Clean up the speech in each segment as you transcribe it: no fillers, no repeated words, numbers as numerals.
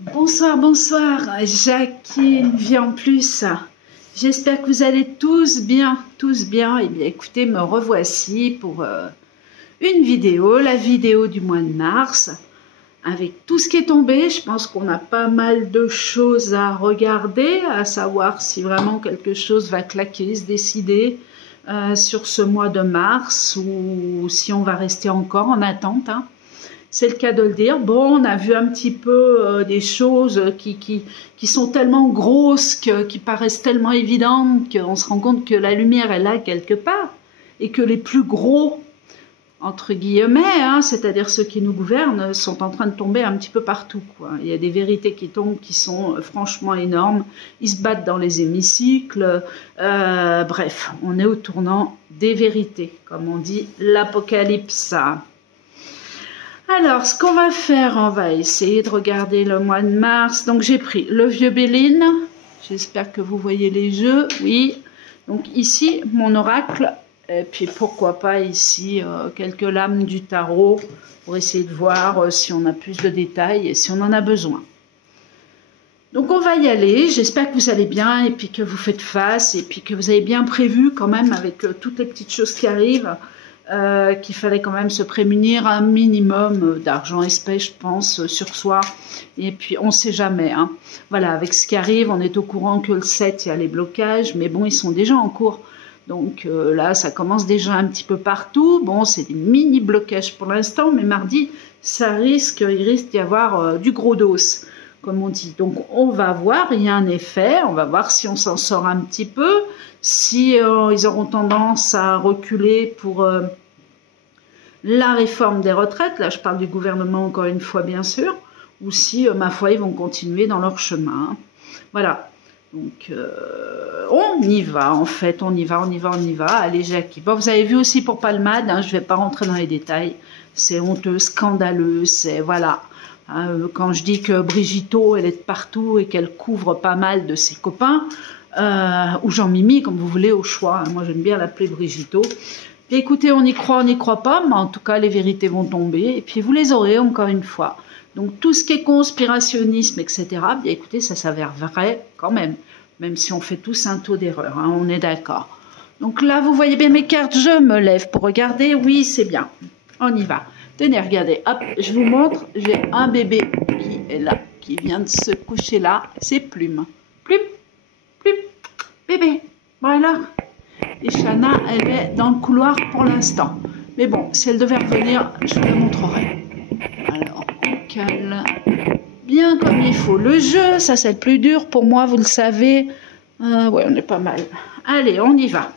Bonsoir, bonsoir, Jacqueline vient en plus. J'espère que vous allez tous bien, tous bien. Eh bien, écoutez, me revoici pour une vidéo, la vidéo du mois de mars. Avec tout ce qui est tombé, je pense qu'on a pas mal de choses à regarder, à savoir si vraiment quelque chose va claquer, se décider sur ce mois de mars ou si on va rester encore en attente, hein. C'est le cas de le dire. Bon, on a vu un petit peu des choses qui sont tellement grosses, qui paraissent tellement évidentes, qu'on se rend compte que la lumière est là quelque part, et que les plus gros, entre guillemets, hein, c'est-à-dire ceux qui nous gouvernent, sont en train de tomber un petit peu partout, quoi. Il y a des vérités qui tombent qui sont franchement énormes. Ils se battent dans les hémicycles. Bref, on est au tournant des vérités, comme on dit l'apocalypse. Alors, ce qu'on va faire, on va essayer de regarder le mois de mars. Donc, j'ai pris le vieux Béline. J'espère que vous voyez les jeux. Oui. Donc, ici, mon oracle. Et puis, pourquoi pas ici, quelques lames du tarot pour essayer de voir si on a plus de détails et si on en a besoin. Donc, on va y aller. J'espère que vous allez bien et puis que vous faites face et puis que vous avez bien prévu quand même avec toutes les petites choses qui arrivent. Qu'il fallait quand même se prémunir un minimum d'argent espèce, je pense, sur soi. Et puis, on ne sait jamais, hein. Voilà, avec ce qui arrive, on est au courant que le 7, il y a les blocages, mais bon, ils sont déjà en cours. Donc là, ça commence déjà un petit peu partout. Bon, c'est des mini-blocages pour l'instant, mais mardi, il risque d'y avoir du gros dos, comme on dit. Donc, on va voir, il y a un effet, on va voir si on s'en sort un petit peu, si ils auront tendance à reculer pour la réforme des retraites, là je parle du gouvernement encore une fois bien sûr, ou si, ma foi, ils vont continuer dans leur chemin. Voilà, donc on y va en fait, on y va. Allez Jackie, bon, vous avez vu aussi pour Palmade, hein, je ne vais pas rentrer dans les détails, c'est honteux, scandaleux, c'est voilà. Quand je dis que Brigitte, elle est de partout et qu'elle couvre pas mal de ses copains, ou Jean-Mimi, comme vous voulez, au choix. Moi, j'aime bien l'appeler Brigitte. Puis écoutez, on y croit pas, mais en tout cas, les vérités vont tomber. Et puis, vous les aurez, encore une fois. Donc, tout ce qui est conspirationnisme, etc., bien écoutez, ça s'avère vrai quand même. Même si on fait tous un taux d'erreur, hein, on est d'accord. Donc là, vous voyez bien mes cartes, je me lève pour regarder. Oui, c'est bien. On y va. Tenez, regardez, hop, je vous montre, j'ai un bébé qui est là, qui vient de se coucher là, c'est Plume. Plume, Plume, bébé, voilà. Et Chana, elle est dans le couloir pour l'instant. Mais bon, si elle devait revenir, je vous la montrerai. Alors, on cale bien comme il faut. Le jeu, ça c'est le plus dur pour moi, vous le savez. Ouais, on est pas mal. Allez, on y va.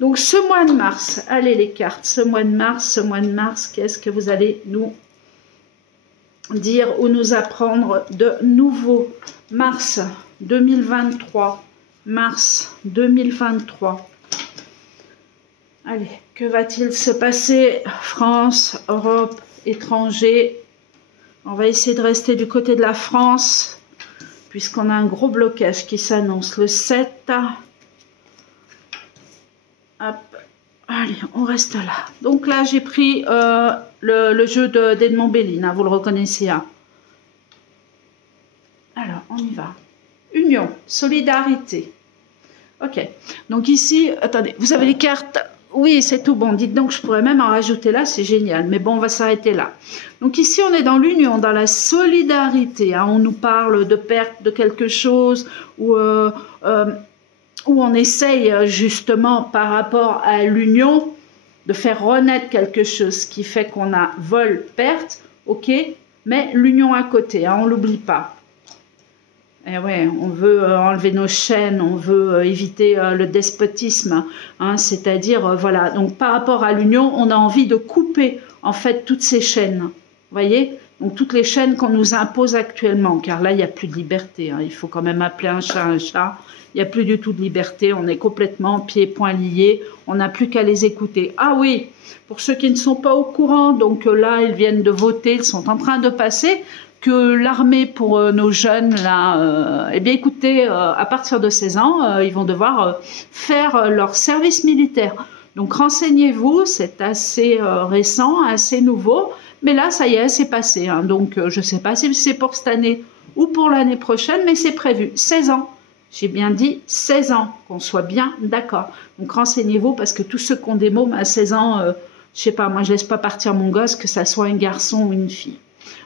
Donc, ce mois de mars, allez les cartes, ce mois de mars, qu'est-ce que vous allez nous dire ou nous apprendre de nouveau? Mars 2023, mars 2023. Allez, que va-t-il se passer? France, Europe, étranger. On va essayer de rester du côté de la France, puisqu'on a un gros blocage qui s'annonce le 7. Hop. Allez, on reste là. Donc là, j'ai pris le jeu d'Edmond Béline, hein, vous le reconnaissez. Hein. Alors, on y va. Union, solidarité. Ok. Donc ici, attendez, vous avez les cartes. Oui, c'est tout bon. Dites donc, je pourrais même en rajouter là, c'est génial. Mais bon, on va s'arrêter là. Donc ici, on est dans l'union, dans la solidarité. Hein. On nous parle de perte de quelque chose ou... où on essaye justement par rapport à l'union de faire renaître quelque chose qui fait qu'on a vol, perte, ok, mais l'union à côté, hein, on ne l'oublie pas. Et ouais, on veut enlever nos chaînes, on veut éviter le despotisme, hein, c'est-à-dire, voilà, donc par rapport à l'union, on a envie de couper en fait toutes ces chaînes, vous voyez? Donc toutes les chaînes qu'on nous impose actuellement, car là, il n'y a plus de liberté, hein, il faut quand même appeler un chat un chat. Il n'y a plus du tout de liberté, on est complètement pieds et poings liés, on n'a plus qu'à les écouter. Ah oui, pour ceux qui ne sont pas au courant, donc là, ils viennent de voter, ils sont en train de passer, que l'armée pour nos jeunes, là, eh bien écoutez, à partir de 16 ans, ils vont devoir faire leur service militaire. Donc renseignez-vous, c'est assez récent, assez nouveau, Mais là, ça y est, c'est passé. Hein. Donc, je ne sais pas si c'est pour cette année ou pour l'année prochaine, mais c'est prévu. 16 ans. J'ai bien dit 16 ans, qu'on soit bien d'accord. Donc, renseignez-vous, parce que tous ceux qui ont des mômes à 16 ans, je sais pas, moi, je laisse pas partir mon gosse, que ça soit un garçon ou une fille.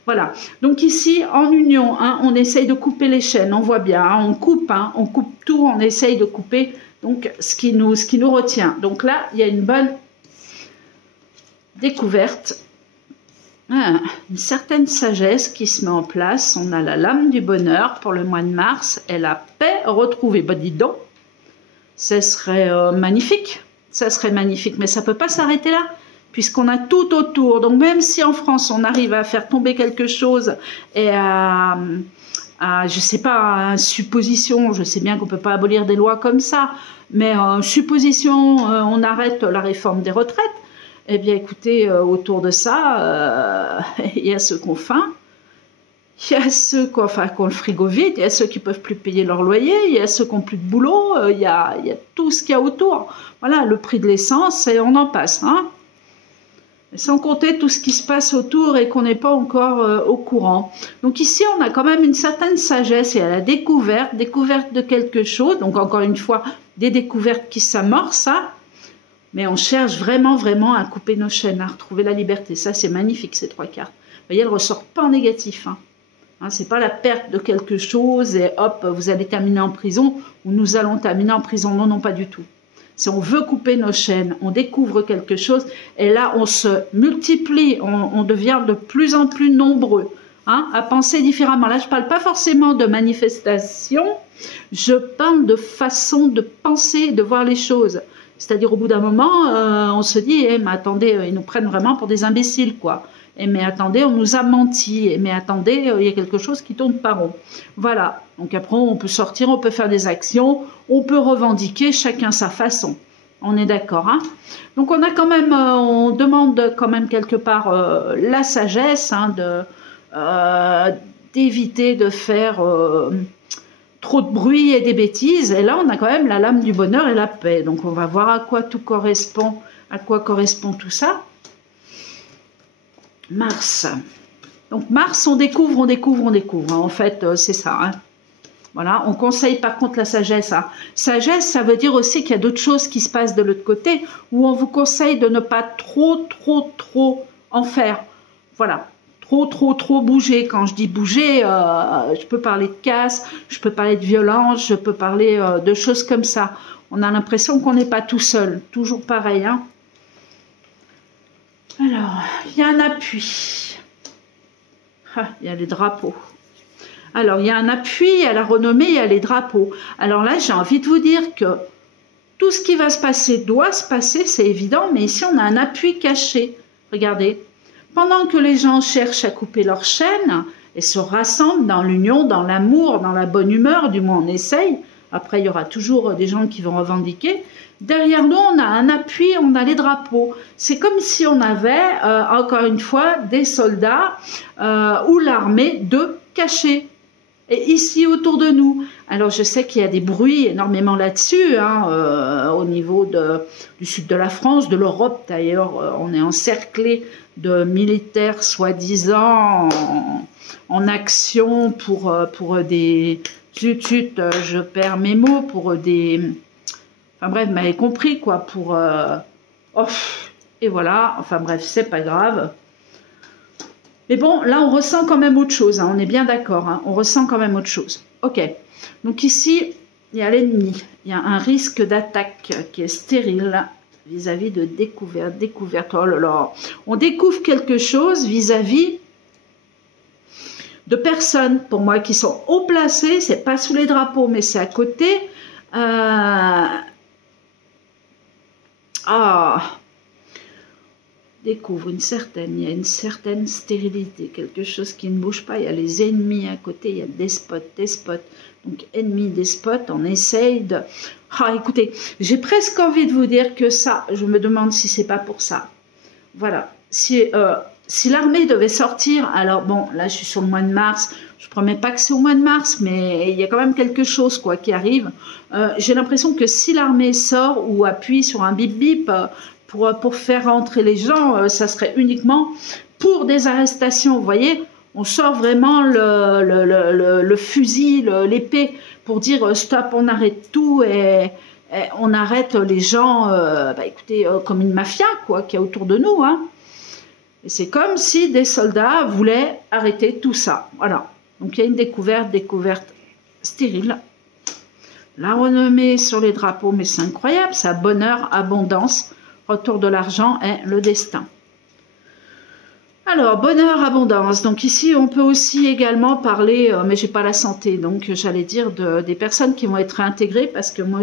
Voilà. Donc, ici, en union, hein, on essaye de couper les chaînes. On voit bien, hein, on coupe tout, on essaye de couper donc, ce qui nous retient. Donc là, il y a une bonne découverte. Une certaine sagesse qui se met en place. On a la lame du bonheur pour le mois de mars et la paix retrouvée. Bah, dis donc, ce serait magnifique. Ça serait magnifique, mais ça ne peut pas s'arrêter là, puisqu'on a tout autour. Donc même si en France, on arrive à faire tomber quelque chose et à je sais pas, à supposition, je sais bien qu'on ne peut pas abolir des lois comme ça, mais supposition, on arrête la réforme des retraites. Eh bien, écoutez, autour de ça, il y a ceux qui ont faim, il y a ceux qui ont le frigo vide, il y a ceux qui ne peuvent plus payer leur loyer, il y a ceux qui n'ont plus de boulot, il y a tout ce qu'il y a autour. Voilà, le prix de l'essence, et on en passe. Hein, sans compter tout ce qui se passe autour et qu'on n'est pas encore au courant. Donc ici, on a quand même une certaine sagesse et à la découverte de quelque chose. Donc encore une fois, des découvertes qui s'amorcent, hein. Mais on cherche vraiment, vraiment à couper nos chaînes, à retrouver la liberté. Ça, c'est magnifique, ces 3 cartes. Vous voyez, elles ne ressortent pas en négatif. Hein. Hein, ce n'est pas la perte de quelque chose et hop, vous allez terminer en prison ou nous allons terminer en prison. Non, non, pas du tout. Si on veut couper nos chaînes, on découvre quelque chose et là, on se multiplie, on devient de plus en plus nombreux, hein, à penser différemment. Là, je ne parle pas forcément de manifestation, je parle de façon de penser, de voir les choses. C'est-à-dire, au bout d'un moment, on se dit, eh, mais attendez, ils nous prennent vraiment pour des imbéciles, quoi. Eh, mais attendez, on nous a menti. Eh, mais attendez, il y a quelque chose qui tourne pas rond. Voilà. Donc après, on peut sortir, on peut faire des actions, on peut revendiquer, chacun sa façon. On est d'accord, hein? Donc on a quand même, on demande quand même quelque part la sagesse, hein, d'éviter de faire trop de bruit et des bêtises, et là on a quand même la lame du bonheur et la paix. Donc on va voir à quoi tout correspond, à quoi correspond tout ça. Mars. Donc Mars, on découvre, on découvre, on découvre. En fait, c'est ça. Hein. Voilà, on conseille par contre la sagesse. Hein. Sagesse, ça veut dire aussi qu'il y a d'autres choses qui se passent de l'autre côté, où on vous conseille de ne pas trop en faire. Voilà. Trop bouger. Quand je dis bouger, je peux parler de casse, je peux parler de violence, je peux parler de choses comme ça. On a l'impression qu'on n'est pas tout seul. Toujours pareil. Hein. Alors, il y a un appui. Ah, il y a les drapeaux. Alors, il y a un appui, il y a la renommée, il y a les drapeaux. Alors là, j'ai envie de vous dire que tout ce qui va se passer doit se passer, c'est évident, mais ici, on a un appui caché. Regardez. Pendant que les gens cherchent à couper leurs chaînes et se rassemblent dans l'union, dans l'amour, dans la bonne humeur, du moins on essaye, après il y aura toujours des gens qui vont revendiquer, derrière nous on a un appui, on a les drapeaux. C'est comme si on avait, encore une fois, des soldats ou l'armée de cachés. Et ici autour de nous, alors je sais qu'il y a des bruits énormément là-dessus, hein, au niveau du sud de la France, de l'Europe d'ailleurs, on est encerclé de militaires soi-disant en action pour des... Zut, je perds mes mots, pour des... Enfin bref, vous m'avez compris quoi, pour... et voilà, enfin bref, c'est pas grave. Mais bon, là, on ressent quand même autre chose, hein, on est bien d'accord, hein, on ressent quand même autre chose. Ok, donc ici, il y a l'ennemi, il y a un risque d'attaque qui est stérile vis-à-vis de découverte, oh là là, on découvre quelque chose vis-à-vis de personnes, pour moi, qui sont haut placées, c'est pas sous les drapeaux, mais c'est à côté. Découvre il y a une certaine stérilité, quelque chose qui ne bouge pas, il y a les ennemis à côté, il y a despotes, donc ennemis, despotes, on essaye de... Ah, écoutez, j'ai presque envie de vous dire que ça, je me demande si c'est pas pour ça. Voilà, si l'armée devait sortir, alors bon, là je suis sur le mois de mars, je ne promets pas que c'est au mois de mars, mais il y a quand même quelque chose quoi qui arrive. J'ai l'impression que si l'armée sort ou appuie sur un bip-bip, pour faire rentrer les gens, ça serait uniquement pour des arrestations, vous voyez, on sort vraiment le fusil, l'épée, pour dire stop, on arrête tout et on arrête les gens, écoutez, comme une mafia, quoi, qui est autour de nous, hein. Et c'est comme si des soldats voulaient arrêter tout ça, voilà. Donc il y a une découverte stérile. La renommée sur les drapeaux, mais c'est incroyable, ça, bonheur, abondance, retour de l'argent et le destin. Alors, bonheur, abondance. Donc ici, on peut aussi également parler, mais j'ai pas la santé, donc j'allais dire des personnes qui vont être réintégrées, parce que moi,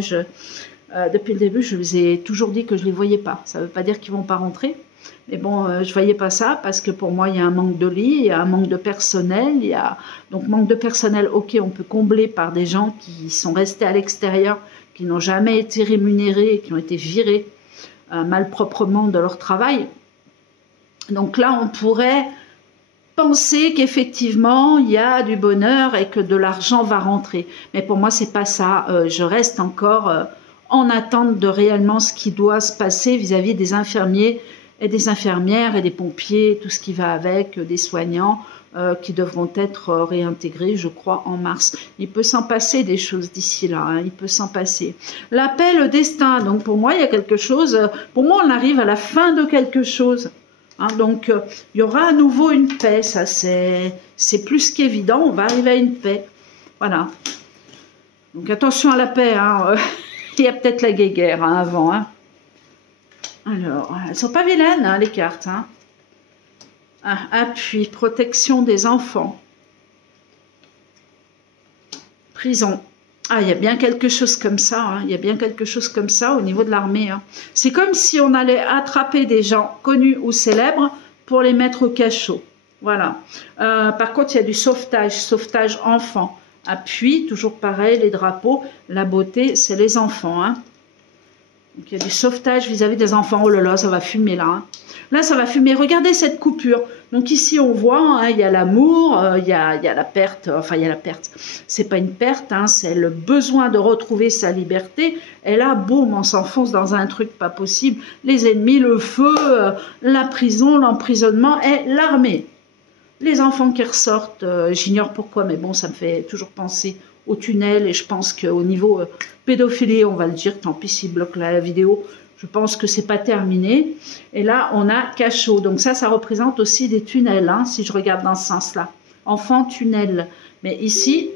depuis le début, je vous ai toujours dit que je les voyais pas. Ça veut pas dire qu'ils vont pas rentrer, mais bon, je voyais pas ça, parce que pour moi, il y a un manque de lit, il y a un manque de personnel, donc manque de personnel, ok, on peut combler par des gens qui sont restés à l'extérieur, qui n'ont jamais été rémunérés, qui ont été virés malproprement de leur travail. Donc là, on pourrait penser qu'effectivement, il y a du bonheur et que de l'argent va rentrer. Mais pour moi, c'est pas ça. Je reste encore en attente de réellement ce qui doit se passer vis-à-vis des infirmiers et des infirmières et des pompiers, tout ce qui va avec, des soignants qui devront être réintégrés, je crois, en mars. Il peut s'en passer des choses d'ici là, hein, il peut s'en passer. La paix, le destin, donc pour moi, il y a quelque chose, pour moi, on arrive à la fin de quelque chose. Hein, donc, il y aura à nouveau une paix, ça c'est plus qu'évident, on va arriver à une paix. Voilà. Donc attention à la paix, hein. Il y a peut-être la guéguerre hein, avant. Hein. Alors, elles ne sont pas vilaines, hein, les cartes. Hein. Ah, appui, protection des enfants. Prison. Ah, il y a bien quelque chose comme ça. Hein. Il y a bien quelque chose comme ça au niveau de l'armée. Hein. C'est comme si on allait attraper des gens connus ou célèbres pour les mettre au cachot. Voilà. Par contre, il y a du sauvetage enfant. Appui, toujours pareil, les drapeaux. La beauté, c'est les enfants. Hein. Donc, il y a du sauvetage vis-à-vis des enfants. Oh là là, ça va fumer là. Hein. Là, ça va fumer. Regardez cette coupure. Donc ici, on voit, hein, il y a l'amour, il y a la perte. Enfin, il y a la perte. C'est pas une perte, hein, c'est le besoin de retrouver sa liberté. Et là, boum, on s'enfonce dans un truc pas possible. Les ennemis, le feu, la prison, l'emprisonnement et l'armée. Les enfants qui ressortent, j'ignore pourquoi, mais bon, ça me fait toujours penser au tunnel. Et je pense qu'au niveau pédophilie, on va le dire, tant pis s'il bloque la vidéo. Je pense que c'est pas terminé. Et là, on a cachot. Donc ça représente aussi des tunnels, hein, si je regarde dans ce sens-là. Enfant, tunnel. Mais ici,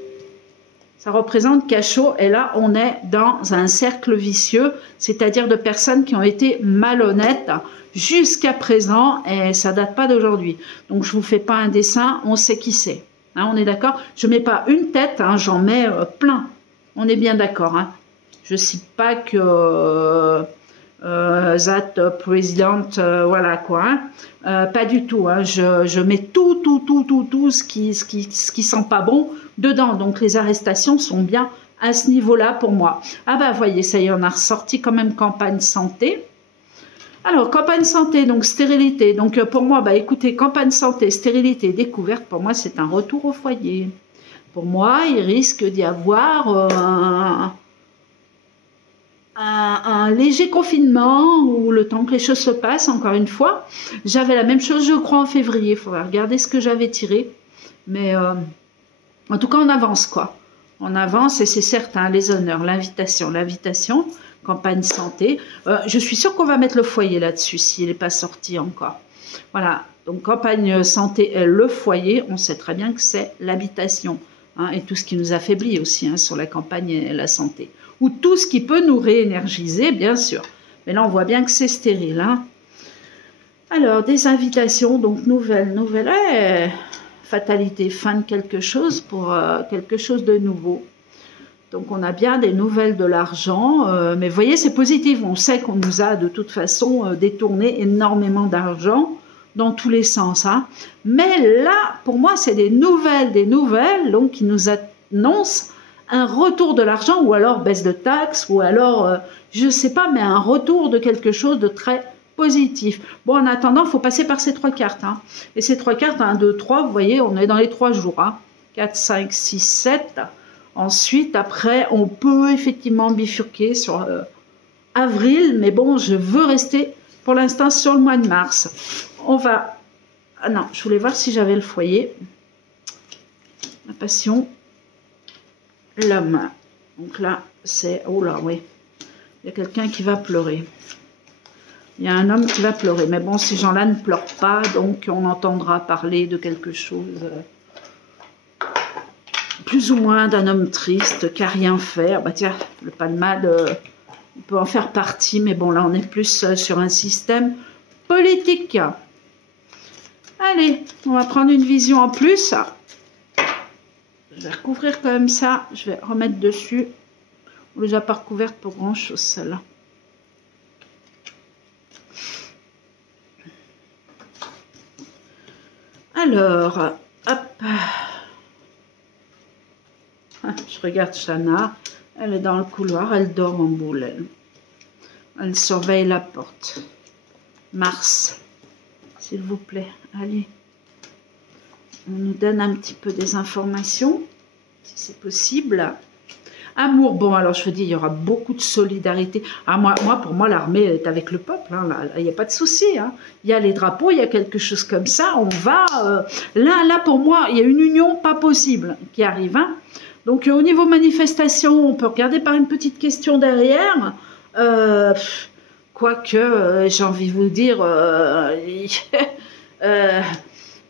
ça représente cachot. Et là, on est dans un cercle vicieux, c'est-à-dire de personnes qui ont été malhonnêtes jusqu'à présent. Et ça date pas d'aujourd'hui. Donc, je vous fais pas un dessin, on sait qui c'est. Hein, on est d'accord? Je mets pas une tête, hein, j'en mets plein. On est bien d'accord. Hein. Je ne cite pas que... that président, voilà quoi, hein. Pas du tout, hein. Je mets tout ce qui sent pas bon dedans, donc les arrestations sont bien à ce niveau-là pour moi. Ah bah voyez, ça y est, on a ressorti quand même campagne santé. Alors, campagne santé, donc stérilité, donc pour moi, bah écoutez, campagne santé, stérilité, découverte, pour moi c'est un retour au foyer. Pour moi, il risque d'y avoir un léger confinement ou le temps que les choses se passent, encore une fois. J'avais la même chose, je crois, en février. Il faudra regarder ce que j'avais tiré. Mais en tout cas, on avance, quoi. On avance et c'est certain, les honneurs, l'invitation, campagne santé. Je suis sûre qu'on va mettre le foyer là-dessus, s'il n'est pas sorti encore. Voilà, donc campagne santé et le foyer, on sait très bien que c'est l'habitation. Hein, et tout ce qui nous affaiblit aussi hein, sur la campagne et la santé. Ou tout ce qui peut nous réénergiser, bien sûr. Mais là, on voit bien que c'est stérile. Hein. Alors, des invitations, donc nouvelle, fatalité, fin de quelque chose pour quelque chose de nouveau. Donc, on a bien des nouvelles de l'argent. Mais vous voyez, c'est positif. On sait qu'on nous a de toute façon détourné énormément d'argent dans tous les sens. Hein. Mais là, pour moi, c'est des nouvelles, donc qui nous annoncent un retour de l'argent, ou alors baisse de taxes, ou alors, je ne sais pas, mais un retour de quelque chose de très positif. Bon, en attendant, il faut passer par ces 3 cartes. Hein. Et ces 3 cartes, 1, 2, 3, vous voyez, on est dans les 3 jours. Hein. 4, 5, 6, 7. Ensuite, après, on peut effectivement bifurquer sur avril, mais bon, je veux rester pour l'instant sur le mois de mars. On va Ah non, je voulais voir si j'avais le foyer. La passion. L'homme. Donc là, c'est... Oh là, oui. Il y a quelqu'un qui va pleurer. Il y a un homme qui va pleurer. Mais bon, ces gens-là ne pleurent pas, donc on entendra parler de quelque chose... plus ou moins d'un homme triste qui n'a rien fait. Bah tiens, le palmade, on peut en faire partie, mais bon, là, on est plus sur un système politique. Allez, on va prendre une vision en plus. Je vais recouvrir comme ça. Je vais remettre dessus. On ne les a pas recouvertes pour grand-chose, celle-là. Alors, hop. Je regarde Shana. Elle est dans le couloir. Elle dort en boule, elle. Elle surveille la porte. Mars, s'il vous plaît, allez. On nous donne un petit peu des informations, si c'est possible. Amour, bon, alors je vous dis, il y aura beaucoup de solidarité. Ah, pour moi, l'armée est avec le peuple, hein, là, il n'y a pas de souci. Hein. Il y a les drapeaux, il y a quelque chose comme ça, on va... là, pour moi, il y a une union pas possible qui arrive. Hein. Donc, au niveau manifestation, on peut regarder par une petite question derrière. Quoique, j'ai envie de vous dire...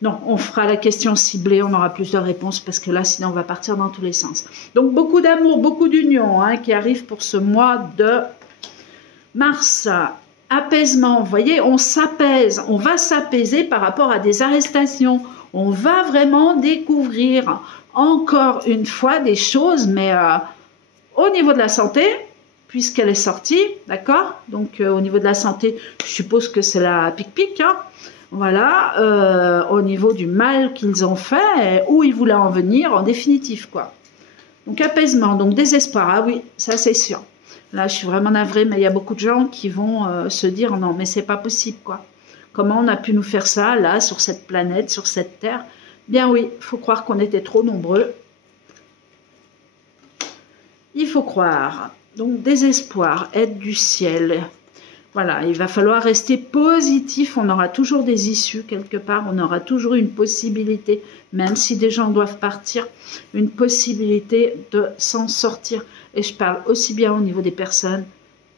non, on fera la question ciblée, on aura plus de réponses parce que là, sinon, on va partir dans tous les sens. Donc, beaucoup d'amour, beaucoup d'union hein, qui arrive pour ce mois de mars. Apaisement, vous voyez, on s'apaise, on va s'apaiser par rapport à des arrestations. On va vraiment découvrir encore une fois des choses, mais au niveau de la santé, puisqu'elle est sortie, d'accord? Donc, au niveau de la santé, je suppose que c'est la pic-pic, hein. Voilà, au niveau du mal qu'ils ont fait, où ils voulaient en venir, en définitive, quoi. Donc, apaisement, donc désespoir, ah oui, ça c'est sûr. Là, je suis vraiment navrée, mais il y a beaucoup de gens qui vont se dire, non, mais c'est pas possible, quoi. Comment on a pu nous faire ça, là, sur cette planète, sur cette terre? Bien oui, il faut croire qu'on était trop nombreux. Il faut croire. Donc, désespoir, aide du ciel. Voilà, il va falloir rester positif, on aura toujours des issues quelque part, on aura toujours une possibilité, même si des gens doivent partir, une possibilité de s'en sortir. Et je parle aussi bien au niveau des personnes,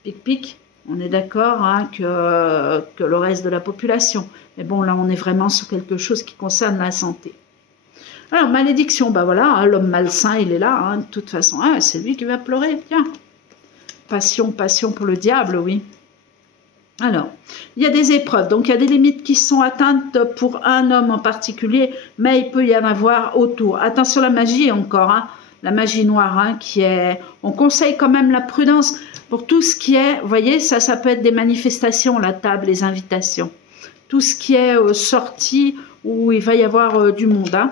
pic-pic, on est d'accord hein, que le reste de la population. Mais bon, là, on est vraiment sur quelque chose qui concerne la santé. Alors, malédiction, bah voilà, hein, l'homme malsain, il est là, hein, de toute façon. Ah, c'est lui qui va pleurer, tiens. Passion, passion pour le diable, oui. Alors, il y a des épreuves, donc il y a des limites qui sont atteintes pour un homme en particulier, mais il peut y en avoir autour. Attention la magie encore, hein, la magie noire, hein, qui est... On conseille quand même la prudence pour tout ce qui est, vous voyez, ça peut être des manifestations, la table, les invitations. Tout ce qui est sorti où il va y avoir du monde. Hein.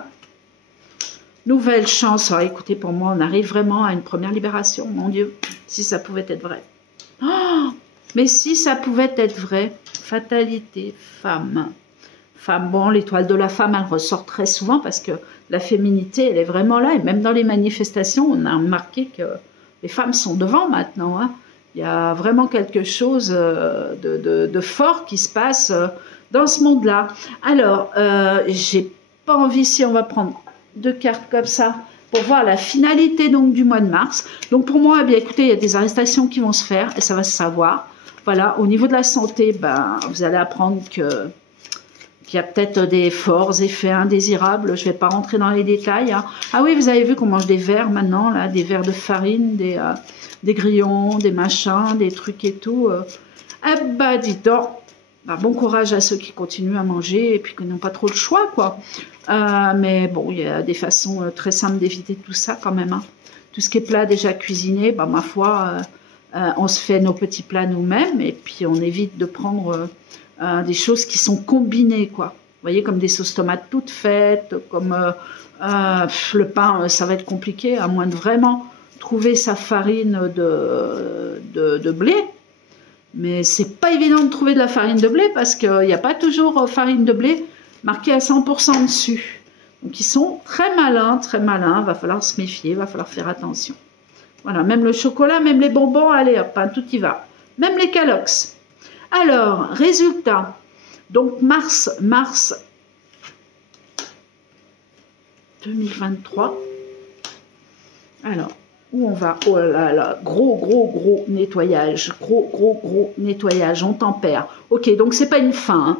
Nouvelle chance, alors, écoutez, pour moi, on arrive vraiment à une première libération, mon Dieu, si ça pouvait être vrai. Oh, mais si ça pouvait être vrai, fatalité, femme. Femme, bon, l'étoile de la femme, elle ressort très souvent parce que la féminité, elle est vraiment là. Et même dans les manifestations, on a remarqué que les femmes sont devant maintenant. Hein. Il y a vraiment quelque chose de fort qui se passe dans ce monde-là. Alors, j'ai pas envie, si on va prendre 2 cartes comme ça, pour voir la finalité donc, du mois de mars. Donc pour moi, eh bien, écoutez, il y a des arrestations qui vont se faire et ça va se savoir. Voilà, au niveau de la santé, ben, vous allez apprendre qu'il y a peut-être des forts effets indésirables. Je ne vais pas rentrer dans les détails. Hein. Ah oui, vous avez vu qu'on mange des verres maintenant, là, des verres de farine, des grillons, des machins, des trucs et tout. Eh ben, dis donc, ben, bon courage à ceux qui continuent à manger et puis qui n'ont pas trop le choix, quoi. Mais bon, il y a des façons très simples d'éviter tout ça quand même. Hein. Tout ce qui est plat déjà cuisiné, ben, ma foi... on se fait nos petits plats nous-mêmes et puis on évite de prendre des choses qui sont combinées, quoi. Vous voyez, comme des sauces tomates toutes faites, comme le pain, ça va être compliqué, à moins de vraiment trouver sa farine de blé. Mais c'est pas évident de trouver de la farine de blé parce qu'il n'y a pas toujours farine de blé marquée à 100% dessus. Donc ils sont très malins, va falloir se méfier, va falloir faire attention. Voilà, même le chocolat, même les bonbons, allez hop, hein, tout y va. Même les calox. Alors, résultat. Donc, Mars, 2023. Alors, où on va? Oh là là, gros nettoyage. Gros nettoyage, on tempère. Ok, donc c'est pas une fin, hein,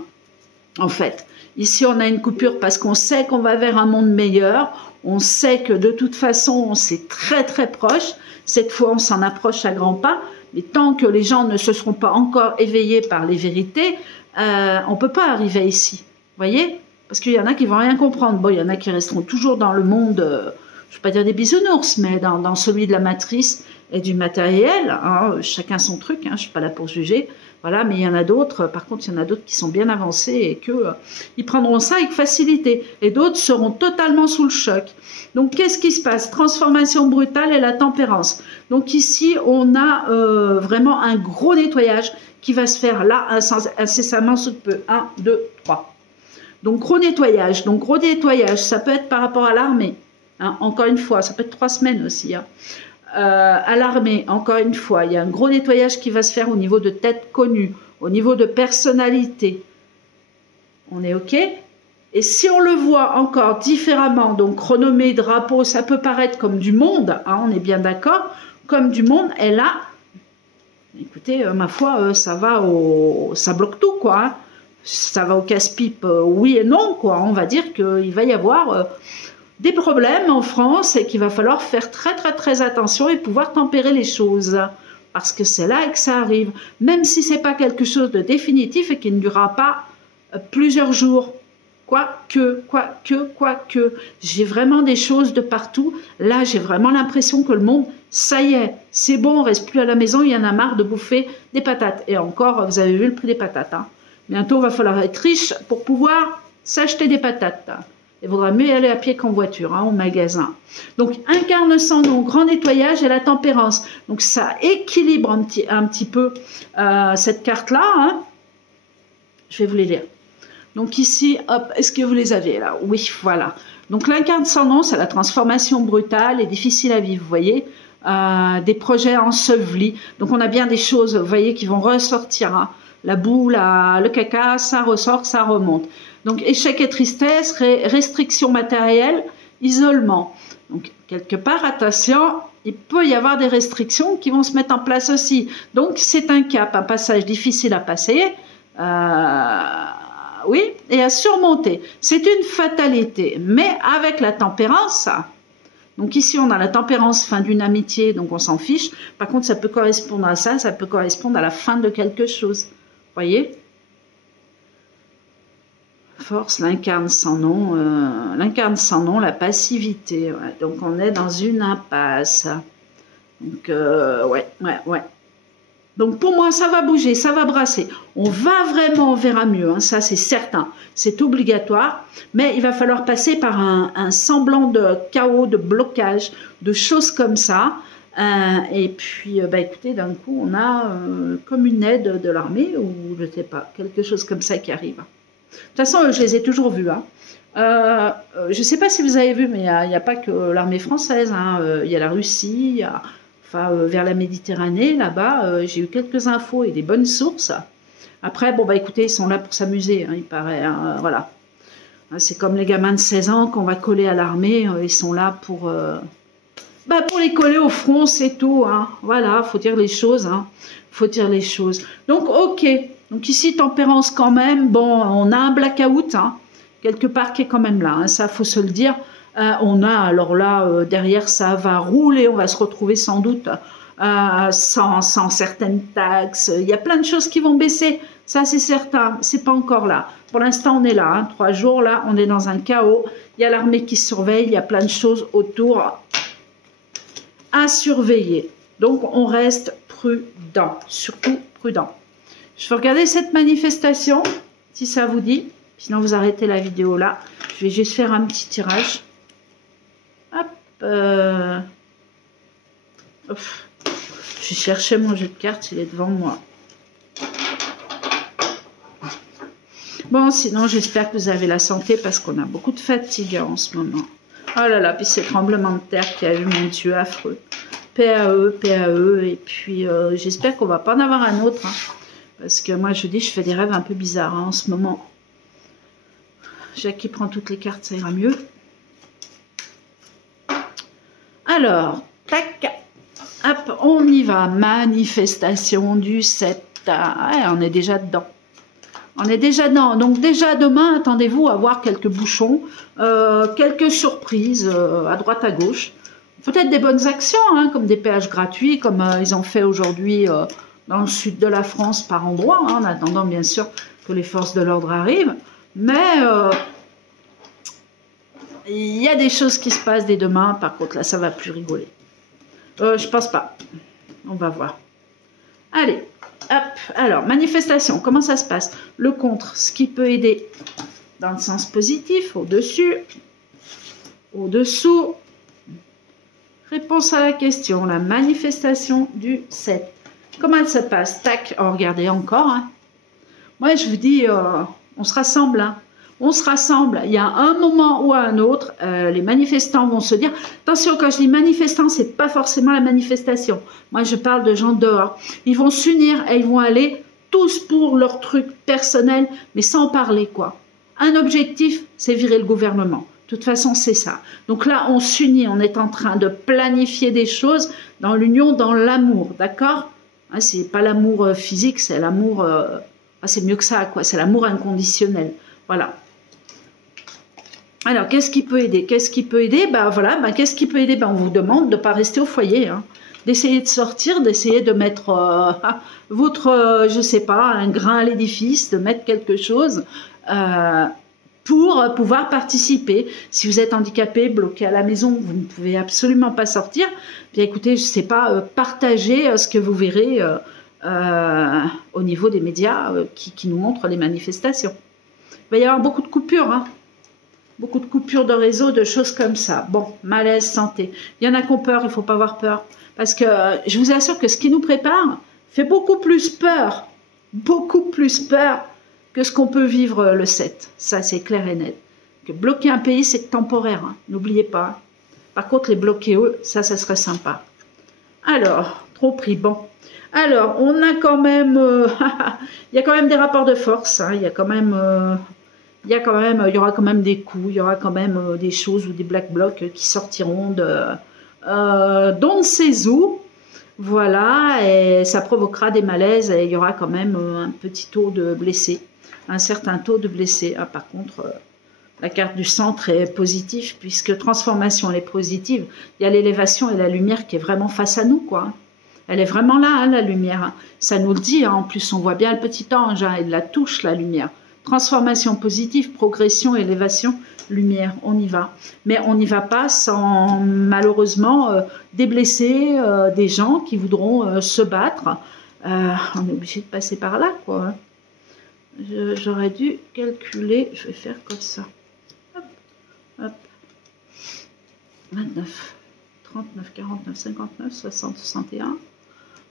en fait. Ici, on a une coupure parce qu'on sait qu'on va vers un monde meilleur. On sait que de toute façon, c'est très proche. Cette fois, on s'en approche à grands pas. Mais tant que les gens ne se seront pas encore éveillés par les vérités, on ne peut pas arriver ici. Vous voyez? Parce qu'il y en a qui ne vont rien comprendre. Bon, il y en a qui resteront toujours dans le monde, je ne vais pas dire des bisounours, mais dans celui de la matrice et du matériel. Hein, chacun son truc, hein, je ne suis pas là pour juger. Voilà, mais il y en a d'autres, par contre, il y en a d'autres qui sont bien avancés et qu'ils prendront ça avec facilité. Et d'autres seront totalement sous le choc. Donc, qu'est-ce qui se passe? Transformation brutale et la tempérance. Donc, ici, on a vraiment un gros nettoyage qui va se faire là, incessamment sous peu. 1, 2, 3. Donc, gros nettoyage. Donc, gros nettoyage, ça peut être par rapport à l'armée. Hein, encore une fois, ça peut être 3 semaines aussi. Hein. À l'armée, encore une fois, il y a un gros nettoyage qui va se faire au niveau de tête connue, au niveau de personnalité. On est OK? Et si on le voit encore différemment, donc renommée, drapeau, ça peut paraître comme du monde, hein, on est bien d'accord, comme du monde, et là, écoutez, ma foi, ça bloque tout, quoi. Hein. Ça va au casse-pipe, oui et non, quoi. On va dire qu'il va y avoir... des problèmes en France et qu'il va falloir faire très attention et pouvoir tempérer les choses parce que c'est là que ça arrive, même si c'est pas quelque chose de définitif et qui ne durera pas plusieurs jours, quoique, j'ai vraiment des choses de partout, là j'ai vraiment l'impression que le monde, ça y est, c'est bon, on reste plus à la maison, il y en a marre de bouffer des patates, et encore, vous avez vu le prix des patates, hein. Bientôt il va falloir être riche pour pouvoir s'acheter des patates. Il vaudra mieux aller à pied qu'en voiture, hein, au magasin. Donc, incarne sans nom, grand nettoyage et la tempérance. Donc, ça équilibre un petit peu cette carte-là. Hein. Je vais vous les lire. Donc, ici, hop, est-ce que vous les avez là? Oui, voilà. Donc, l'incarne sans nom, c'est la transformation brutale et difficile à vivre, vous voyez. Des projets ensevelis. Donc, on a bien des choses, vous voyez, qui vont ressortir. Hein. La boue, le caca, ça ressort, ça remonte. Donc, échec et tristesse, restriction matérielle, isolement. Donc, quelque part, attention, il peut y avoir des restrictions qui vont se mettre en place aussi. Donc, c'est un cap, un passage difficile à passer, oui, et à surmonter. C'est une fatalité, mais avec la tempérance, donc ici, on a la tempérance, fin d'une amitié, donc on s'en fiche. Par contre, ça peut correspondre à ça, ça peut correspondre à la fin de quelque chose. Voyez? Force, l'incarne sans nom, la passivité. Ouais. Donc, on est dans une impasse. Donc, ouais. Donc, pour moi, ça va bouger, ça va brasser. On va vraiment vers un mieux, hein, ça, c'est certain. C'est obligatoire, mais il va falloir passer par un semblant de chaos, de blocage, de choses comme ça. Et puis, écoutez, d'un coup, on a comme une aide de l'armée, ou je ne sais pas, quelque chose comme ça qui arrive. De toute façon, je les ai toujours vus. Hein. Je ne sais pas si vous avez vu, mais il n'y a pas que l'armée française. Hein. Il y a la Russie, il y a, vers la Méditerranée, là-bas. J'ai eu quelques infos et des bonnes sources. Après, bon, écoutez, ils sont là pour s'amuser, hein, il paraît. Hein, voilà. C'est comme les gamins de 16 ans qu'on va coller à l'armée. Ils sont là pour les coller au front, c'est tout. Hein. Voilà, il faut dire les choses. Hein. Faut dire les choses. Donc, ok. Donc ici, tempérance quand même. Bon, on a un blackout, hein, quelque part qui est quand même là. Hein, ça, faut se le dire. On a, alors là, derrière, ça va rouler. On va se retrouver sans doute sans certaines taxes. Il y a plein de choses qui vont baisser. Ça, c'est certain. C'est pas encore là. Pour l'instant, on est là. Hein, 3 jours, là, on est dans un chaos. Il y a l'armée qui surveille. Il y a plein de choses autour à surveiller. Donc, on reste prudent. Surtout prudent. Je vais regarder cette manifestation, si ça vous dit. Sinon, vous arrêtez la vidéo là. Je vais juste faire un petit tirage. Hop. Je cherchais mon jeu de cartes, il est devant moi. Bon, sinon, j'espère que vous avez la santé parce qu'on a beaucoup de fatigue en ce moment. Oh là là, puis ces tremblements de terre qui a eu mon Dieu affreux. PAE, et puis j'espère qu'on va pas en avoir un autre. Hein. Parce que moi, je dis, je fais des rêves un peu bizarres hein, en ce moment. Jacques qui prend toutes les cartes, ça ira mieux. Alors, tac, hop, on y va. Manifestation du 7. Ah, ouais, on est déjà dedans. On est déjà dedans. Donc déjà demain, attendez-vous à voir quelques bouchons, quelques surprises à droite à gauche. Peut-être des bonnes actions, hein, comme des péages gratuits, comme ils ont fait aujourd'hui dans le sud de la France par endroits, hein, en attendant bien sûr que les forces de l'ordre arrivent. Mais il y a des choses qui se passent dès demain. Par contre, là, ça va plus rigoler. Je pense pas. On va voir. Allez, hop. Alors, manifestation, comment ça se passe? Le contre, ce qui peut aider dans le sens positif, au-dessus, au-dessous. Réponse à la question, la manifestation du 7. Comment elle se passe? Tac, oh, regardez encore. Hein. Moi, je vous dis, on se rassemble. Hein. On se rassemble. Il y a un moment ou à un autre, les manifestants vont se dire, attention, quand je dis manifestants, c'est pas forcément la manifestation. Moi, je parle de gens dehors. Ils vont s'unir et ils vont aller tous pour leur truc personnel, mais sans parler, quoi. Un objectif, c'est virer le gouvernement. De toute façon, c'est ça. Donc là, on s'unit, on est en train de planifier des choses dans l'union, dans l'amour, d'accord? Hein, c'est pas l'amour physique, c'est l'amour... c'est mieux que ça, quoi. C'est l'amour inconditionnel. Voilà. Alors, qu'est-ce qui peut aider? Qu'est-ce qui peut aider? Ben voilà, ben, qu'est-ce qui peut aider? Ben, on vous demande de ne pas rester au foyer, hein. D'essayer de sortir, d'essayer de mettre votre, je sais pas, un grain à l'édifice, de mettre quelque chose pour pouvoir participer. Si vous êtes handicapé, bloqué à la maison, vous ne pouvez absolument pas sortir, bien écoutez, je ne sais pas, partagez ce que vous verrez au niveau des médias qui nous montrent les manifestations. Il va y avoir beaucoup de coupures, hein. Beaucoup de coupures de réseau, de choses comme ça. Bon, malaise, santé. Il y en a qui ont peur, il ne faut pas avoir peur. Parce que je vous assure que ce qui nous prépare fait beaucoup plus peur que ce qu'on peut vivre le 7. Ça, c'est clair et net. Que bloquer un pays, c'est temporaire, hein. N'oubliez pas. Par contre, les bloquer eux, ça serait sympa. Alors, trop pris, bon. Alors, on a quand même... il y a quand même des rapports de force, hein. Il y a quand même... il y aura quand même des coups, il y aura quand même des choses ou des black blocs qui sortiront d'on ne sait où. Voilà, et ça provoquera des malaises et il y aura quand même un petit taux de blessés, un certain taux de blessés. Ah, par contre, la carte du centre est positive puisque transformation, elle est positive. Il y a l'élévation et la lumière qui est vraiment face à nous, quoi. Elle est vraiment là, hein, la lumière. Ça nous le dit, hein. En plus on voit bien le petit ange, hein, il la touche, la lumière. Transformation positive, progression, élévation, lumière, on y va. Mais on n'y va pas sans, malheureusement, des blessés, des gens qui voudront se battre. On est obligé de passer par là, quoi. J'aurais dû calculer, je vais faire comme ça. Hop, hop. 29, 39, 49, 59, 60, 61.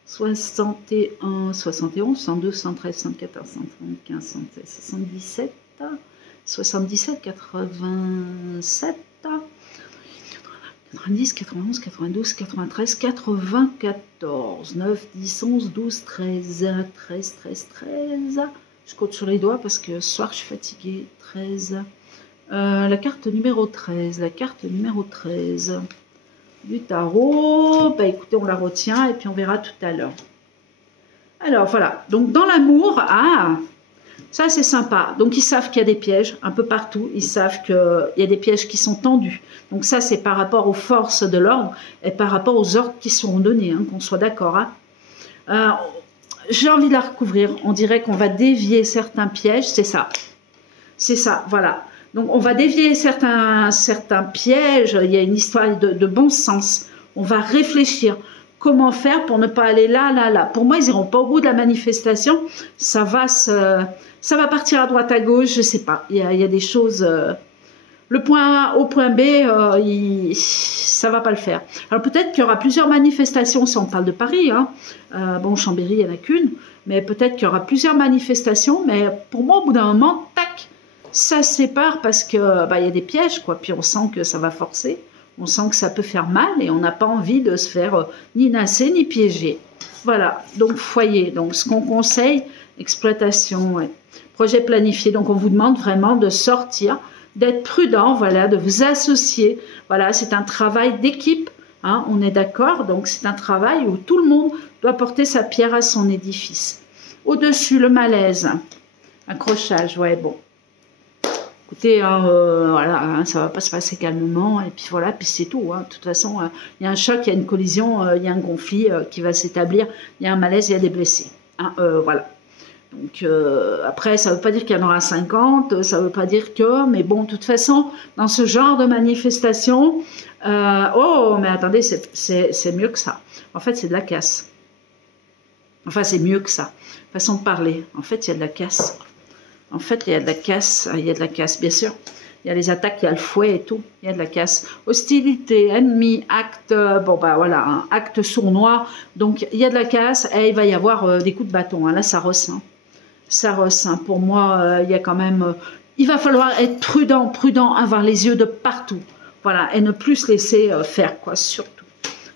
61, 71, 112, 113, 114, 115, 116, 77, 77, 87, 90, 91, 92, 93, 94, 9, 10, 11, 12, 13, 13, 13, 13. Je compte sur les doigts parce que ce soir je suis fatiguée. 13. La carte numéro 13, la carte numéro 13. Du tarot, bah écoutez, on la retient et puis on verra tout à l'heure. Alors voilà, donc dans l'amour, ça c'est sympa. Donc ils savent qu'il y a des pièges un peu partout, ils savent qu'il y a des pièges qui sont tendus. Donc ça c'est par rapport aux forces de l'ordre et par rapport aux ordres qui seront donnés, hein, qu'on soit d'accord. Hein. J'ai envie de la recouvrir, on dirait qu'on va dévier certains pièges, c'est ça. C'est ça, voilà. Donc, on va dévier certains pièges, il y a une histoire de bon sens. On va réfléchir comment faire pour ne pas aller là, là, là. Pour moi, ils n'iront pas au bout de la manifestation. Ça va partir à droite, à gauche, je ne sais pas. Il y a des choses... le point A au point B, ça ne va pas le faire. Alors, peut-être qu'il y aura plusieurs manifestations, si on parle de Paris. Hein. Bon, Chambéry, il n'y en a qu'une. Mais peut-être qu'il y aura plusieurs manifestations. Mais pour moi, au bout d'un moment, tac, ça se sépare parce que y a des pièges, quoi. Puis on sent que ça va forcer, on sent que ça peut faire mal et on n'a pas envie de se faire ni nasser ni piéger. Voilà, donc foyer. Donc ce qu'on conseille, exploitation, ouais. Projet planifié. Donc on vous demande vraiment de sortir, d'être prudent, voilà, de vous associer. Voilà, c'est un travail d'équipe. Hein, on est d'accord, donc c'est un travail où tout le monde doit porter sa pierre à son édifice. Au-dessus, le malaise. Accrochage, ouais, bon. Écoutez, voilà, hein, ça va pas se passer calmement, et puis voilà, puis c'est tout. Hein. De toute façon, il y a un choc, il y a une collision, il y a un conflit qui va s'établir, il y a un malaise, il y a des blessés. Hein, voilà. Donc après, ça ne veut pas dire qu'il y en aura 50, ça ne veut pas dire que, mais bon, de toute façon, dans ce genre de manifestation, oh, mais attendez, c'est mieux que ça. En fait, c'est de la casse. Enfin, c'est mieux que ça. Façon de parler. En fait, il y a de la casse. En fait, il y a de la casse, bien sûr. Il y a les attaques, il y a le fouet et tout. Il y a de la casse. Hostilité, ennemi, acte, bon bah voilà, hein, acte sournois. Donc, il y a de la casse et il va y avoir des coups de bâton. Hein. Là, ça ressent. Ça ressent. Pour moi, il y a quand même... il va falloir être prudent, avoir les yeux de partout. Voilà, et ne plus se laisser faire, quoi, surtout.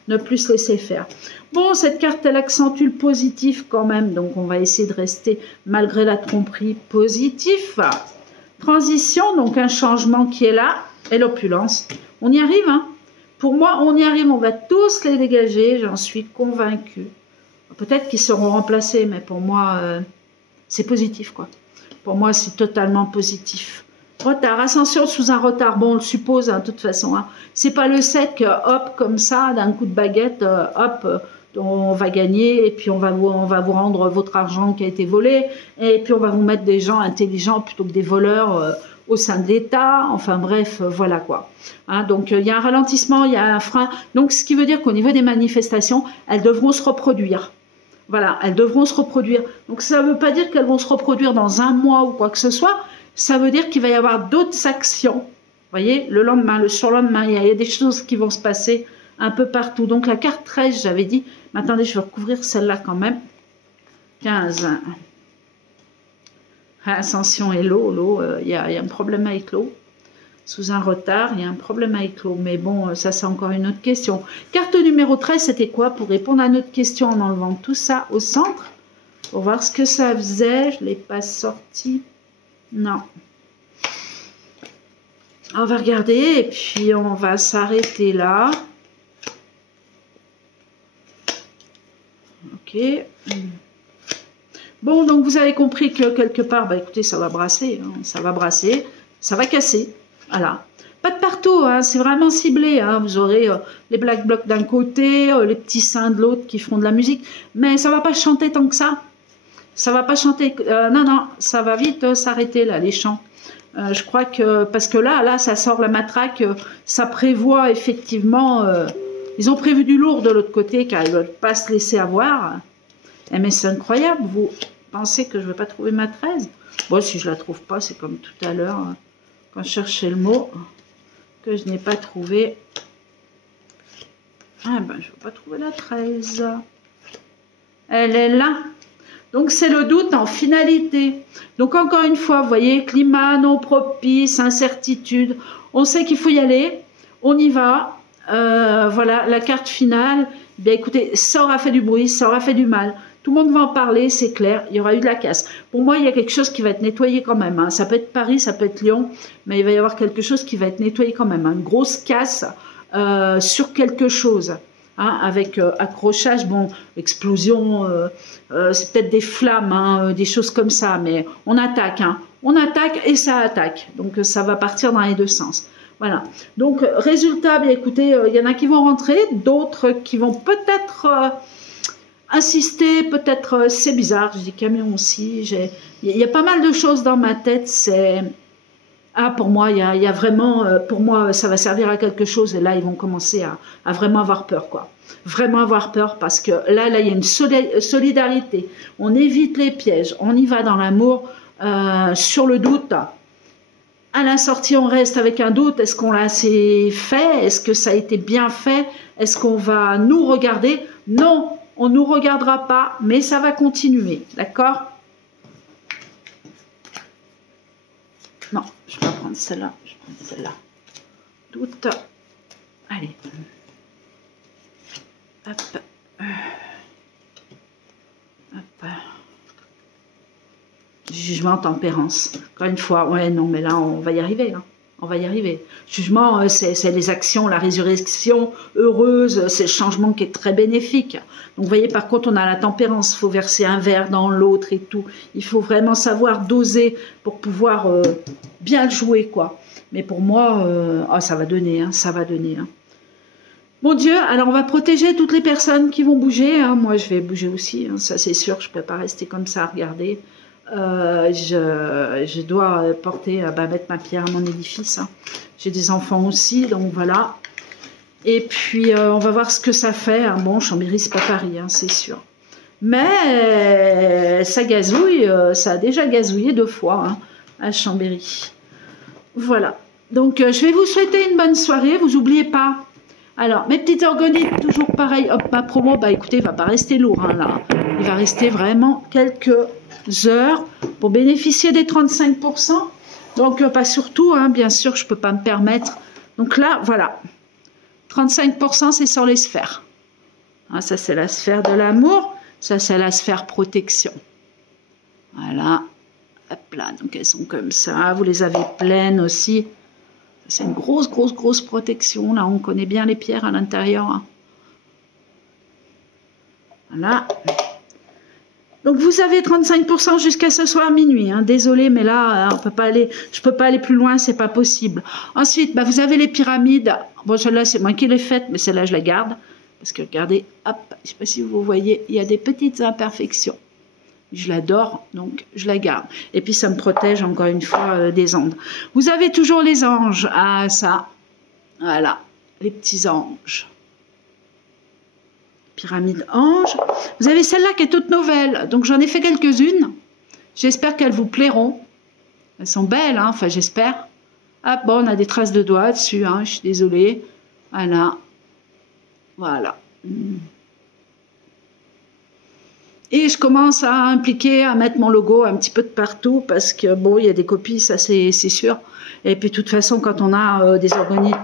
Ne plus se laisser faire. Bon, cette carte, elle accentue le positif quand même, donc on va essayer de rester, malgré la tromperie, positif. Transition, donc un changement qui est là, et l'opulence. On y arrive, hein. Pour moi, on y arrive, on va tous les dégager, j'en suis convaincue. Peut-être qu'ils seront remplacés, mais pour moi, c'est positif, quoi. Pour moi, c'est totalement positif. Retard, ascension sous un retard, bon, on le suppose, hein, de toute façon. Hein. C'est pas le 7 que, hop, comme ça, d'un coup de baguette, hop, on va gagner, et puis on va vous rendre votre argent qui a été volé, et puis on va vous mettre des gens intelligents plutôt que des voleurs au sein de l'État. Enfin bref, voilà quoi. Hein, donc il y a un ralentissement, il y a un frein. Donc ce qui veut dire qu'au niveau des manifestations, elles devront se reproduire. Voilà, elles devront se reproduire. Donc ça ne veut pas dire qu'elles vont se reproduire dans un mois ou quoi que ce soit. Ça veut dire qu'il va y avoir d'autres actions. Vous voyez, le lendemain, le surlendemain, il y a des choses qui vont se passer un peu partout. Donc la carte 13, j'avais dit, mais attendez, je vais recouvrir celle-là quand même. 15. Ascension et l'eau, il y a un problème avec l'eau. Sous un retard, il y a un problème avec l'eau. Mais bon, ça c'est encore une autre question. Carte numéro 13, c'était quoi? Pour répondre à notre question en enlevant tout ça au centre. Pour voir ce que ça faisait. Je ne l'ai pas sorti. Non. On va regarder et puis on va s'arrêter là. Ok. Bon, donc vous avez compris que quelque part, bah écoutez, ça va brasser, hein, ça va brasser, ça va casser. Voilà. Pas de partout, hein, c'est vraiment ciblé. Hein. Vous aurez les black blocs d'un côté, les petits seins de l'autre qui feront de la musique, mais ça va pas chanter tant que ça. Ça va pas chanter. Non, non, ça va vite s'arrêter là, les chants. Je crois que, parce que là, ça sort la matraque, ça prévoit effectivement, ils ont prévu du lourd de l'autre côté car ils ne veulent pas se laisser avoir. Eh, mais c'est incroyable, vous pensez que je ne vais pas trouver ma 13? Bon, si je ne la trouve pas, c'est comme tout à l'heure, quand je cherchais le mot, que je n'ai pas trouvé. Ah ben, je ne vais pas trouver la 13. Elle est là. Donc, c'est le doute en finalité. Donc, encore une fois, vous voyez, climat non propice, incertitude. On sait qu'il faut y aller. On y va. Voilà, la carte finale. Bien, écoutez, ça aura fait du bruit, ça aura fait du mal. Tout le monde va en parler, c'est clair. Il y aura eu de la casse. Pour moi, il y a quelque chose qui va être nettoyé quand même. Hein. Ça peut être Paris, ça peut être Lyon. Mais il va y avoir quelque chose qui va être nettoyé quand même. Hein. Une grosse casse sur quelque chose. Hein, avec accrochage, bon, explosion, c'est peut-être des flammes, hein, des choses comme ça, mais on attaque, hein, on attaque et ça attaque, donc ça va partir dans les deux sens. Voilà, donc résultat, bien écoutez, il y en a qui vont rentrer, d'autres qui vont peut-être insister, peut-être, c'est bizarre, je dis camion aussi, il y a pas mal de choses dans ma tête, c'est... Ah, pour moi, il y a vraiment, pour moi, ça va servir à quelque chose. Et là, ils vont commencer à vraiment avoir peur, quoi. Vraiment avoir peur parce que là, il y a une solidarité. On évite les pièges. On y va dans l'amour, sur le doute. À la sortie, on reste avec un doute. Est-ce qu'on l'a assez fait? Est-ce que ça a été bien fait? Est-ce qu'on va nous regarder? Non, on ne nous regardera pas, mais ça va continuer. D'accord? Non, je vais pas prendre celle-là, je vais prendre celle-là. Doute. Allez. Hop. Hop. Jugement, tempérance. Encore une fois, ouais, non, mais là, on va y arriver. Hein. On va y arriver. Jugement, c'est les actions, la résurrection heureuse, c'est le changement qui est très bénéfique. Donc, vous voyez, par contre, on a la tempérance. Il faut verser un verre dans l'autre et tout. Il faut vraiment savoir doser pour pouvoir bien le jouer, quoi. Mais pour moi, ça va donner, hein, ça va donner. Hein. Mon Dieu, alors on va protéger toutes les personnes qui vont bouger. Hein. Moi, je vais bouger aussi, hein, ça c'est sûr. Je ne peux pas rester comme ça à regarder. Je dois mettre ma pierre à mon édifice. Hein. J'ai des enfants aussi, donc voilà. Et puis, on va voir ce que ça fait. Hein. Bon, Chambéry, c'est pas Paris, hein, c'est sûr. Mais ça gazouille, ça a déjà gazouillé 2 fois hein, à Chambéry. Voilà. Donc, je vais vous souhaiter une bonne soirée. Vous n'oubliez pas. Alors, mes petites orgonites, toujours pareil. Hop, ma promo, bah écoutez, il va pas rester lourd, hein, là. Il va rester vraiment quelques heures pour bénéficier des 35%. Donc, pas surtout, hein, bien sûr, je peux pas me permettre. Donc là, voilà. 35%, c'est sur les sphères. Hein, ça, c'est la sphère de l'amour. Ça, c'est la sphère protection. Voilà. Hop là, donc elles sont comme ça. Vous les avez pleines aussi. C'est une grosse protection. Là, on connaît bien les pierres à l'intérieur. Hein. Voilà. Donc, vous avez 35% jusqu'à ce soir minuit. Hein. Désolée, mais là, on peut pas aller, je ne peux pas aller plus loin, c'est pas possible. Ensuite, bah, vous avez les pyramides. Bon, celle-là, c'est moi qui l'ai faite, mais celle-là, je la garde. Parce que, regardez, hop, je ne sais pas si vous voyez, il y a des petites imperfections. Je l'adore, donc je la garde. Et puis, ça me protège, encore une fois, des ondes. Vous avez toujours les anges. Ah, ça. Voilà, les petits anges. Pyramide ange. Vous avez celle-là qui est toute nouvelle. Donc, j'en ai fait quelques-unes. J'espère qu'elles vous plairont. Elles sont belles, hein, enfin, j'espère. Ah, bon, on a des traces de doigts dessus, hein, je suis désolée. Voilà. Voilà. Et je commence à impliquer, à mettre mon logo un petit peu de partout parce que, bon, il y a des copies, ça c'est sûr. Et puis, de toute façon, quand on a des organites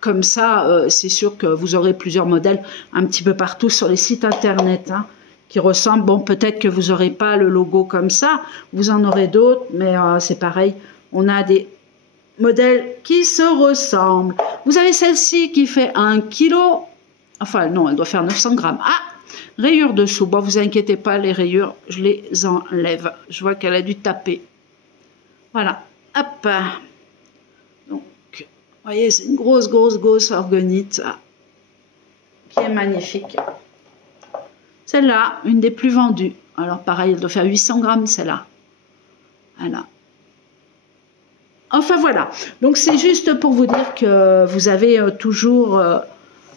comme ça, c'est sûr que vous aurez plusieurs modèles un petit peu partout sur les sites internet hein, qui ressemblent. Bon, peut-être que vous n'aurez pas le logo comme ça, vous en aurez d'autres, mais c'est pareil. On a des modèles qui se ressemblent. Vous avez celle-ci qui fait 1 kg. Enfin, non, elle doit faire 900 grammes. Ah! Rayures dessous, bon, vous inquiétez pas, les rayures, je les enlève. Je vois qu'elle a dû taper. Voilà, hop. Donc, vous voyez, c'est une grosse orgonite qui est magnifique. Celle-là, une des plus vendues. Alors, pareil, elle doit faire 800 grammes, celle-là. Voilà. Enfin, voilà. Donc, c'est juste pour vous dire que vous avez toujours...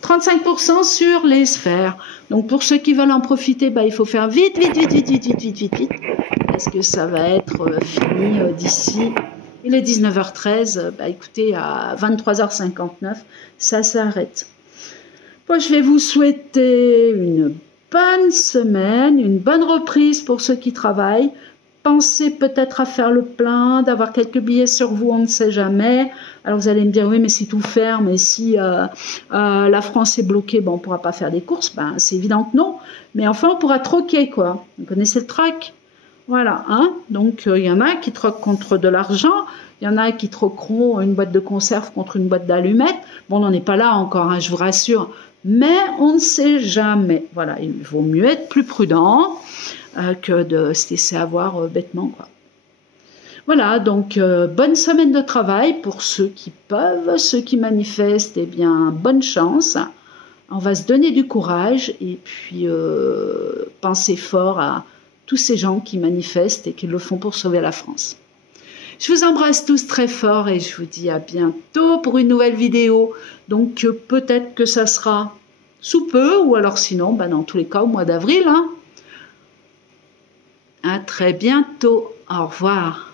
35% sur les sphères. Donc, pour ceux qui veulent en profiter, bah, il faut faire vite. Parce que ça va être fini d'ici. Il est 19h13. Bah, écoutez, à 23h59, ça s'arrête. Bon, je vais vous souhaiter une bonne semaine, une bonne reprise pour ceux qui travaillent. Pensez peut-être à faire le plein, d'avoir quelques billets sur vous, on ne sait jamais. Alors vous allez me dire, oui, mais si tout ferme et si la France est bloquée, bon, on ne pourra pas faire des courses. Ben, c'est évident que non. Mais enfin, on pourra troquer, quoi. Vous connaissez le troc? Voilà. Hein, donc, il y en a qui troquent contre de l'argent. Il y en a qui troqueront une boîte de conserve contre une boîte d'allumettes. Bon, on n'en est pas là encore, hein, je vous rassure. Mais on ne sait jamais. Voilà, il vaut mieux être plus prudent que de se laisser avoir bêtement, quoi. Voilà, donc bonne semaine de travail pour ceux qui peuvent, ceux qui manifestent, eh bien, bonne chance. On va se donner du courage et puis penser fort à tous ces gens qui manifestent et qui le font pour sauver la France. Je vous embrasse tous très fort et je vous dis à bientôt pour une nouvelle vidéo. Donc peut-être que ça sera sous peu ou alors sinon, bah, dans tous les cas, au mois d'avril. Hein. À très bientôt. Au revoir.